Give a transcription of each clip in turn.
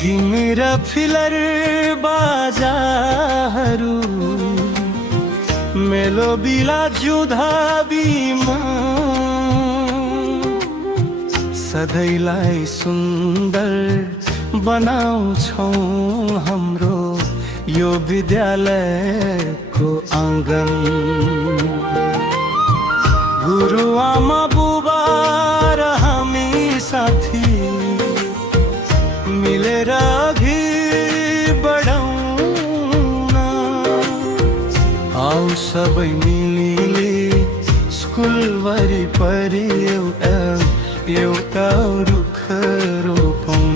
गिङ र फिलर बाजाहरू मेलो बिला जुधा बिमा सधैँलाई सुन्दर बनाउँछौ हाम्रो यो विद्यालयको आँगन। गुरुआमा बुबा र हामी साथी मिलेर अघि बढाउन। आऊ सबै मिली स्कुल वरिपरि एउटा रुख रोपौँ।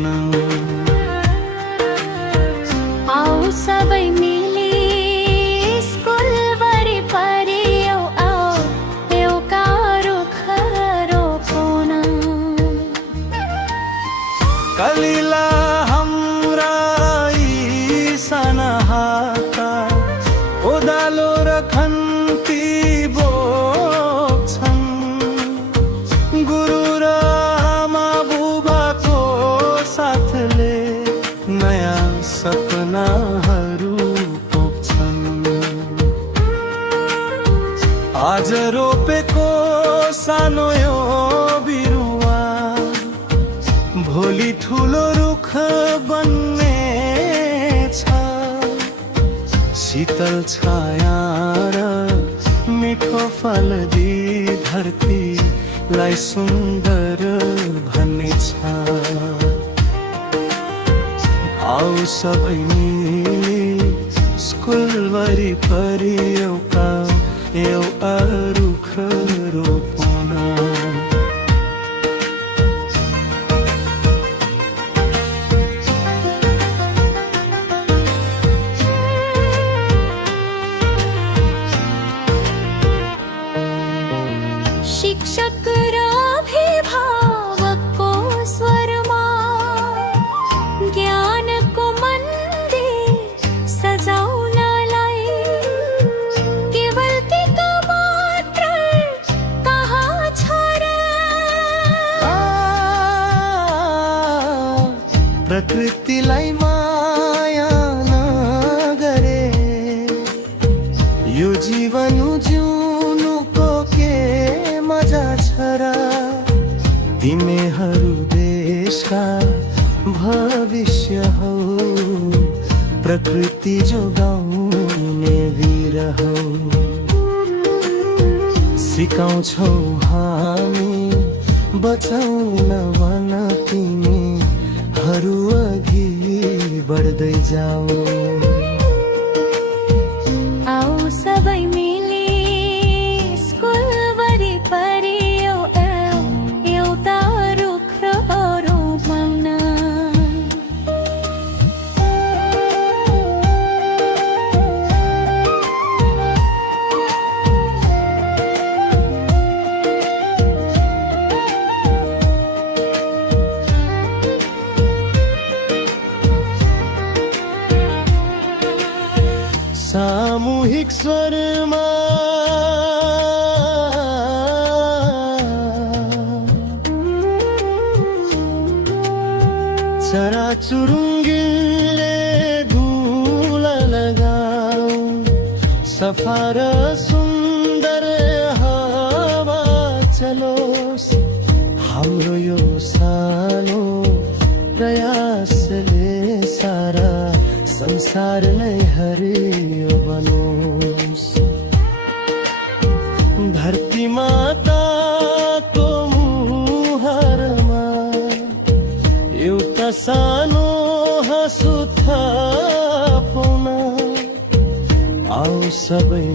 आऊ सबै मिली स्कुल वरिपरि एउटा रुख रोपौँ। कलिला हाम्रा यी साना हाता ओदालो र खन्ती बोक्छन्। गुरु र आमा बुबाको साथले नयाँ सपनाहरू पोख्छन्। आज रोपेको सानो यो बिरुवा भोलि ठुलो रुख बन्ने छ। शीतल छाया र मिठो फल दी धरतीलाई सुन्दर भन्ने छ। आऊ सबै मिली स्कुल वरिपरि एउटा रुख रोपौँ। शिक्षक र अभिभावकको स्वरमा ज्ञानको मन्दिर सजाउनलाई केवल तीका मात्र कहाँ छ र। प्रकृतिलाई माया नगरे यो जीवन जिउनुको के मजा छ र। तिमीहरू देशका भविष्य हौ, प्रकृति जोगाउने वीर हौ। सिकाउँछौ हामी बचाउन वन तिमीहरू अघि बढ्दै जाऊ। आऊ सबै मिली स्कुल वरिपरि एउटा रुख रोपौँ। सामूहिक स्वरमा चराचुरुङ्गीले धुला लगाऊ। सफा र सुन्दर हावा चलोस् हाम्रो यो सानो प्रयासले सारा संसार नै हरियो बनोस्। धरती माताको मुहारमा एउटा सानो हाँसो थापौँ। आऊ सबै